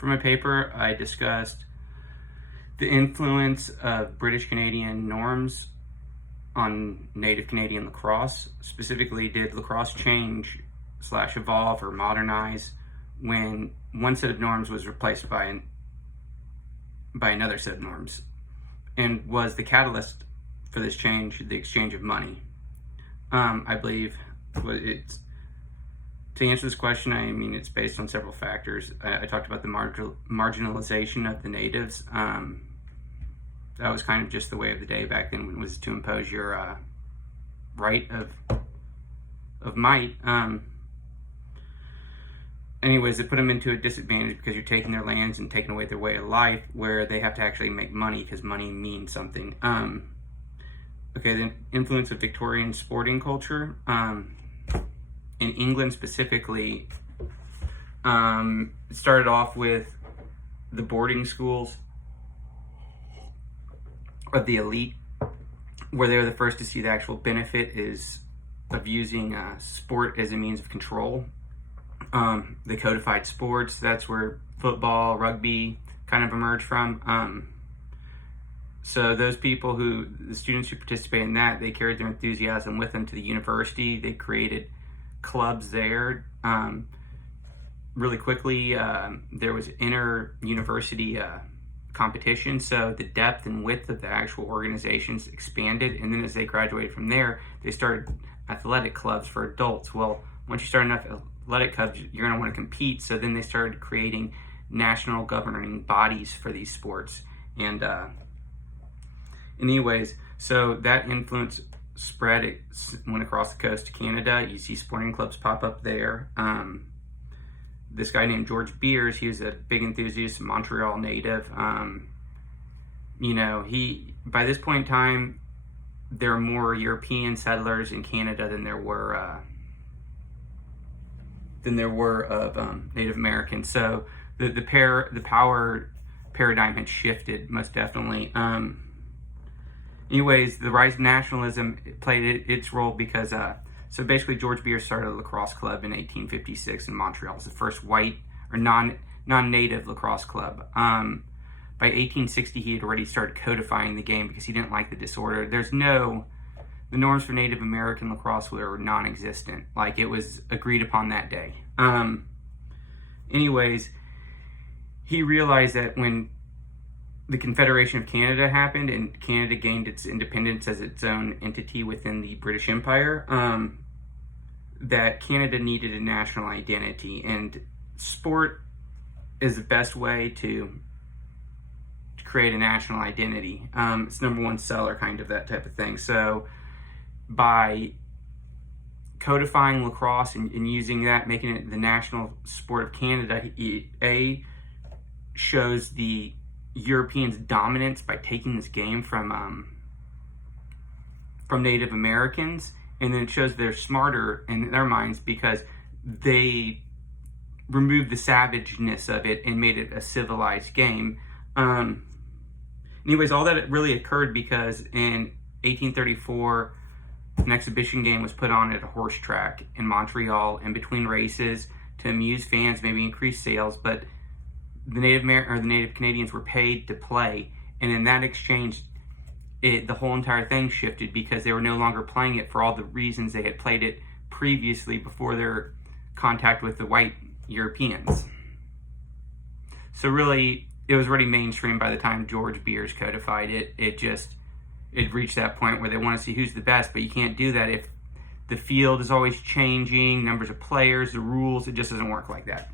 For my paper, I discussed the influence of British Canadian norms on Native Canadian lacrosse. Specifically, did lacrosse change / evolve or modernize when one set of norms was replaced by another set of norms? And was the catalyst for this change the exchange of money? I believe to answer this question, I mean, it's based on several factors. I talked about the marginalization of the natives. That was kind of just the way of the day back then, was to impose your right of might. Anyways, it put them into a disadvantage because you're taking their lands and taking away their way of life, where they have to actually make money because money means something. Okay, the influence of Victorian sporting culture. In England specifically, it started off with the boarding schools of the elite, where they were the first to see the actual benefit of using sport as a means of control. The codified sports, that's where football, rugby kind of emerged from. So those people the students who participated in that, they carried their enthusiasm with them to the university. They created clubs there. Really quickly, there was inter-university competition, so the depth and width of the actual organizations expanded, and then as they graduated from there, they started athletic clubs for adults. Well, once you start enough athletic clubs, you're going to want to compete, so then they started creating national governing bodies for these sports. And anyways, so that influence spread. It went across the coast to Canada. You see sporting clubs pop up there. This guy named George Beers, he was a big enthusiast, Montreal native. By this point in time, there are more European settlers in Canada than there were of Native Americans. So the power paradigm had shifted, most definitely. Anyways, the rise of nationalism played its role because, so basically George Beers started a lacrosse club in 1856 in Montreal. It was the first white or non-native lacrosse club. By 1860, he had already started codifying the game because he didn't like the disorder. The norms for Native American lacrosse were non-existent. Like, it was agreed upon that day. Anyways, he realized that when the Confederation of Canada happened and Canada gained its independence as its own entity within the British Empire, that Canada needed a national identity, and sport is the best way to create a national identity. It's number one seller, kind of that type of thing. So by codifying lacrosse and using that, making it the national sport of Canada, it shows the Europeans' dominance by taking this game from Native Americans, and then it shows they're smarter in their minds because they removed the savageness of it and made it a civilized game. Anyways, all that really occurred because in 1834, an exhibition game was put on at a horse track in Montreal in between races to amuse fans, maybe increase sales, but the Native Canadians were paid to play, and in that exchange, the whole entire thing shifted because they were no longer playing it for all the reasons they had played it previously before their contact with the white Europeans. So really, it was already mainstream by the time George Beers codified it. It reached that point where they want to see who's the best, but you can't do that if the field is always changing, numbers of players, the rules. It just doesn't work like that.